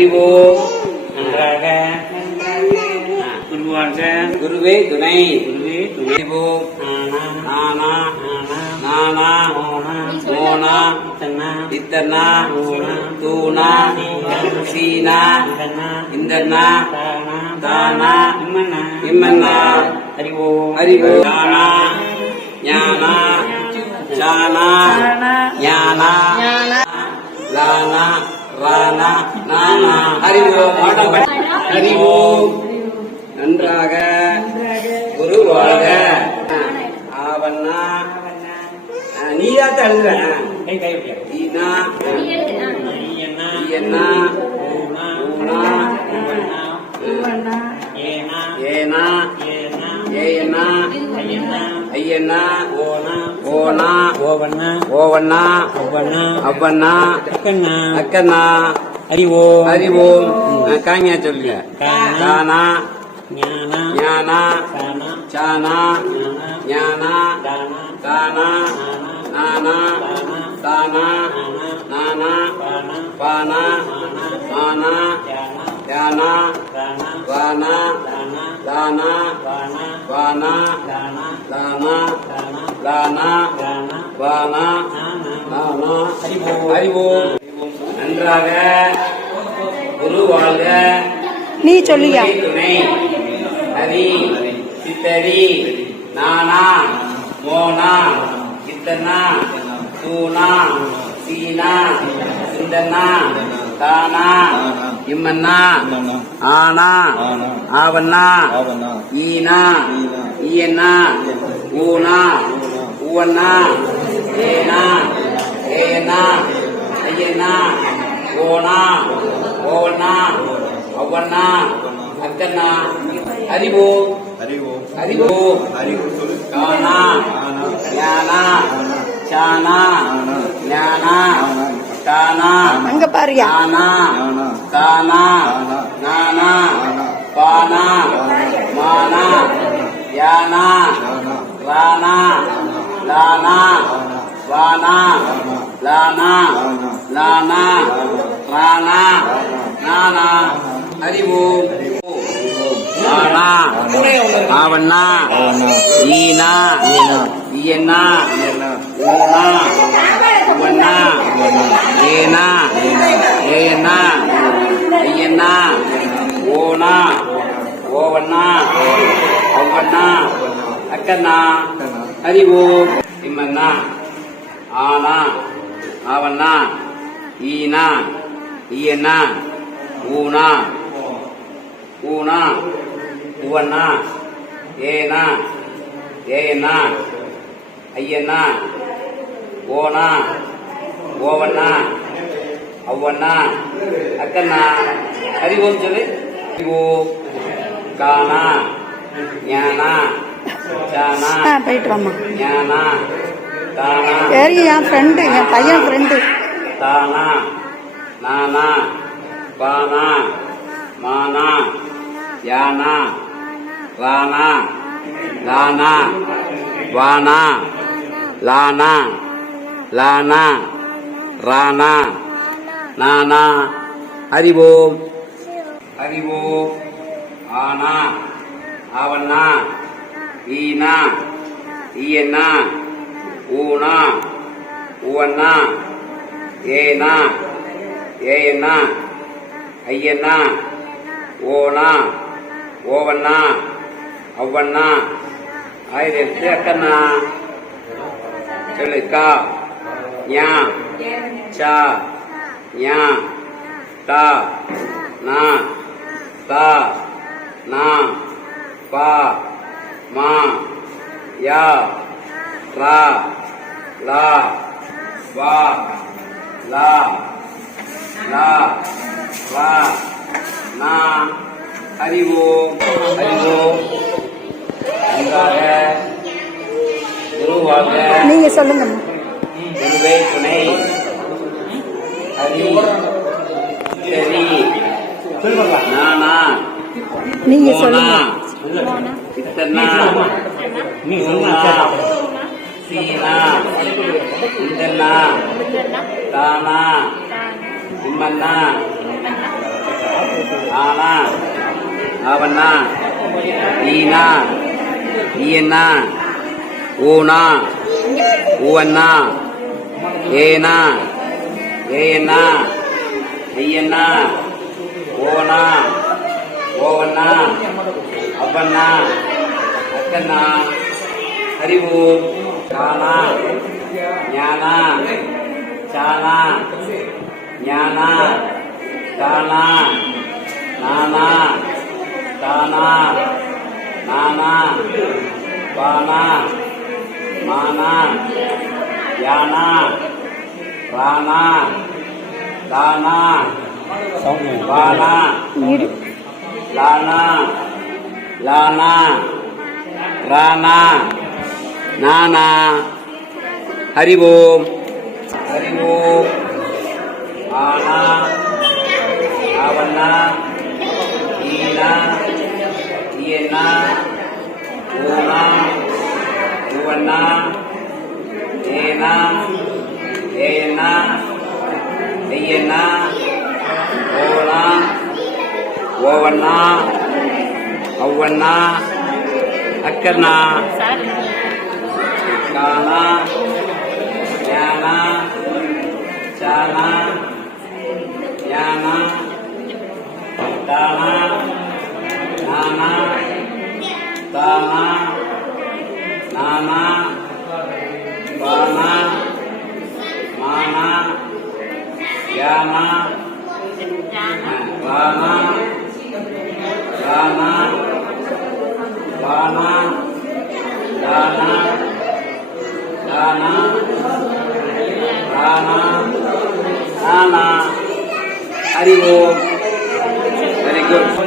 அறிவோ நன்றாக குருவாக குருவே துணை குருவே துணைவோ நானா நானா மோனா இத்தனா தூணா சீனா இந்தனா தானா இம்மன்னா அறிவோ அறிவோ தானா ஞானா சானா ஞானா லானா ரானா நானா அறிவோ அறிவோ நன்றாக குருவாக ஆவண்ணா நீயாத்த எழுதுற ஈனா ஈயண்ணா ஊனா ஏனா ஏயண்ணா ஐயண்ணா ஓனா ஓவண்ணா அவ்வண்ணா அக்கண்ணா அறிவோ அறிவோ காங்கியா சொல்லுங்க கானா ஞானா சானா ஞானா தானா நானா தானா நானா பானா மானா யானா வானா தானா வானா தானா லானா வானா நானா அறிவோ நன்றாக குருவாக நீ சொல்லியா துணை ஹரி சித்தரி நானா மோனா இத்தனா தூணா சீனா சிந்தனா தானா இம்மன்னா ஆனா ஆவண்ணா ஈனா ஈயண்ணா ஊனா ஊவண்ணா ஏனா ஏயண்ணா ஐயண்ணா ஓனா ஓவண்ணா அவ்வண்ணா அக்கண்ணா அறிவோ அறிவோ அறிவோ கானா ஞானா சானா ஞானா தானா அங்க பாருயா நானா தானா நானா பானா மானா யானா ரானா லானா வானா லானா லானா ரானா நானா அறிவோ நானா ஆவண்ணா ஈனா ஈயண்ணா ஊனா உவண்ணா ஏனா ஏயண்ணா ஐயண்ணா ஓனா ஓவண்ணா ஒவ்வண்ணா அக்கண்ணா அறிவோ இம்மண்ணா ஆனா ஆவண்ணா ஈனா ஈயண்ணா ஊனா ஊனா உவண்ணா ஏனா ஏயண்ணா ஐயண்ணா ஓனா ஓவண்ணா அவ்வண்ணா அக்கண்ணா அறிவோம் சொல்லு அறிவோ கானா ஞானா சானா போயிட்டு வாமா ஞானா தானா சரி என் ஃப்ரெண்டு என் பையன் ஃப்ரெண்டு தானா நானா பானா மானா யானா ரானா லானா வானா லானா லானா ரானா நானா அறிவோ அறிவோ ஆனா ஆவண்ணா ஈனா ஈயண்ணா ஊனா உவண்ணா ஏனா ஏயண்ணா ஐயண்ணா ஓனா ஓவண்ணா அவ்வண்ணா ஆயிரத்து அக்கண்ணா சொல்லு கா ஞா சா ஞா டா நா தா நா பா மா யா ரா லா வா லா லா வா நா அறிவோ அறிவோ நன்றாக குருவாக நீங்க சொல்லுங்க குருவே துணை ஹரி சரி நானா நீங்க சொல்லுங்க இத்தனா தூணா சீனா இந்தனா தானா இம்மன்னா ஆனா அவனா ஈனா ஈயன்னா ஊனா ஊவன்னா ஏனா ஏயன்னா ஐயன்னா ஓனா ஓவன்னா அப்பன்னா அக்கன்னா அறிவு கானா ஞானா சானா ஞானா தானா நானா தானா நானா பானா மானா யானா ரானா தானா பானா லானா லானா ரானா நானா ஹரிவோம் ஹரிவோம் ஆனா அவனா ஈனா ஈயனா ஊனா ஊவன்னா ஏனா ஏயன்னா ஐயன்னா ஓனா ஓவன்னா அவ்வண்ணா அக்கண்ணா கானா ஞானா சானா ஞானா தானா நானா தானா நானா பானா மானா யானா பானா ரானா பானா தானா தானா ரானா நானா அறிவோம் வெரி குட்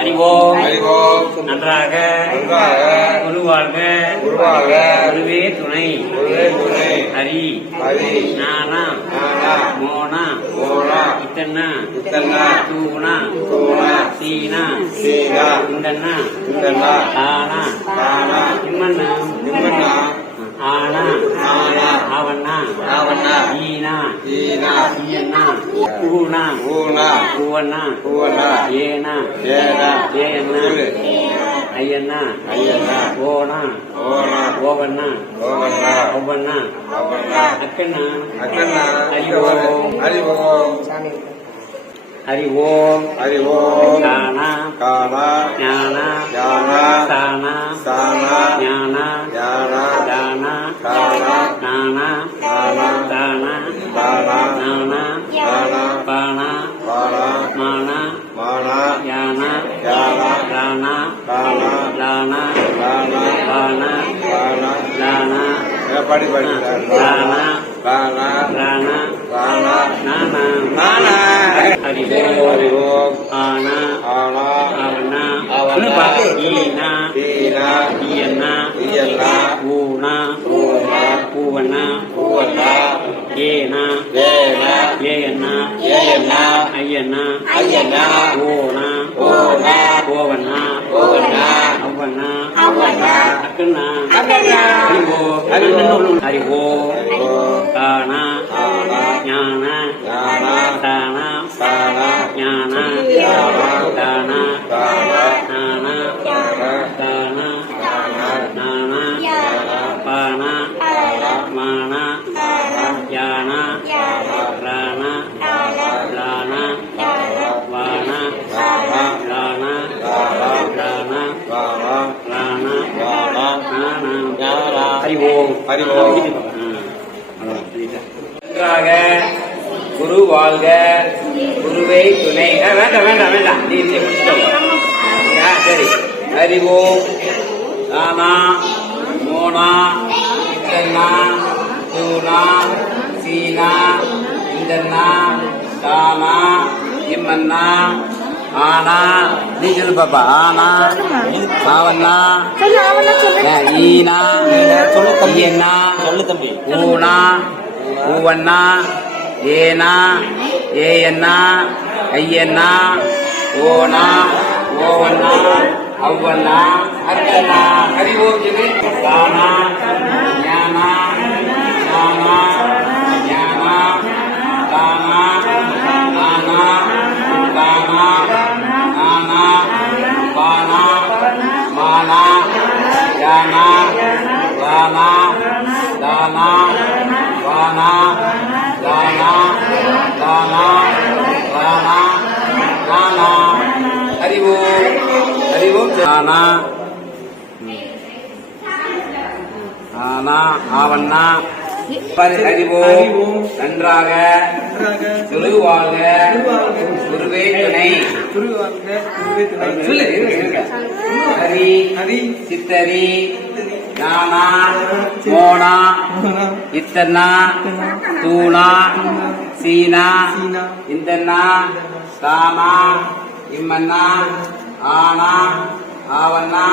அறிவோம் அறிவோம் நன்றாக நன்றாக குருவாழ்க குருவாக குருவே துணை குருவே துணை ஹரி ஹரி நானா நானா மோனா மோனா இத்தன்னா இத்தன்னா தூணா தூணா சீனா சீனா இந்தன்னா இந்தன்னா தானா தானா இம்மன்னா நிம்மன்னா ஆனா ஆனா அவன்னா அவன்னா ஈனா ஈனா ஈயன்னா ஊனா ஊனா ஊவன்னா ஊவன்னா ஏனா ஏனா ஏயன்னா ஐயன்னா ஐயன்னா ஓனா ஓனா ஓவன்னா ஓவன்னா ஒவ்வொன்னா அவன்னா அக்கண்ணா அக்கண்ணா அறிவோம் அறிவோம் அறிவோம் அறிவோம் கானா கானா ஞானா ஞானா சானா சானா ஞானா ஞானா தானா தானா நானா நானா தானா தானா நானா தானா பானா பானா மானா மானா யானா யானா ரானா தானா லானா தானா பானா தானா லானா படி படி ரானா தானா ரானா தானா நானா நானா அறிவோம் அறிவோம் ஆனா ஆனா அவனா அவனா ஈனா ஈனா ஈயன்னா ஈயன்னா ஊனா ஊனா ஊவன்னா ஊவன்னா ஏனா ஏனா ஏயன்னா ஏயன்னா ஐயன்னா ஐயன்னா ஓனா ஓனா ஓவன்னா ஓவன்னா அவ்வண்ணா அவன்னா அக்கண்ணா அக்கண்ணா அறிவோம் அறிவோம் அறிவோம் தானா ஆனா ஞானா ஞானா தானா தானா ஞானா ஞானா தானா தானா நானா தானா தானா தானா நானா ஞானா பானா தானா மானா தானா யானா ரானா லானா வானா தானா லானா தானா ரானா தானா ரானா தானா நானா ஞானா அறிவோம் அறிவோம். நன்றாக குரு வாழ்க குருவை துணை வேண்டாம் வேண்டாம் வேண்டாம் நீ சரி அறிவோம் தானா மோனா இத்தன்னா தூணா சீனா இந்தன்னா தானா இம்மன்னா ஆனா நீ சொல்லு பாப்பா ஆனா ஆவன்னா சொல்லு அவனா சொல்லு ஈனா ஈயன்னா சொல்லு தம்பி ஊனா ஊவன்னா ஏனா ஏயன்னா ஐயன்னா ஓனா ஓவன்னா அவ்வண்ணா அக்கண்ணா அறிவோம் தானா ஞானா சானா ஞானா தானா நானா தானா யானா யானா தானா வானா தானா தானா ரானா ரானா அறிவோம் தானா ஆனா ஆவண்ணா அறிவோம் நன்றாக குருவாக குருவே துணை ஹரி சித்தரி நானா மோனா இத்தன்னா தூணா சீனா இந்தன்னா தானா இம்மன்னா ஆனா ஆவண்ணா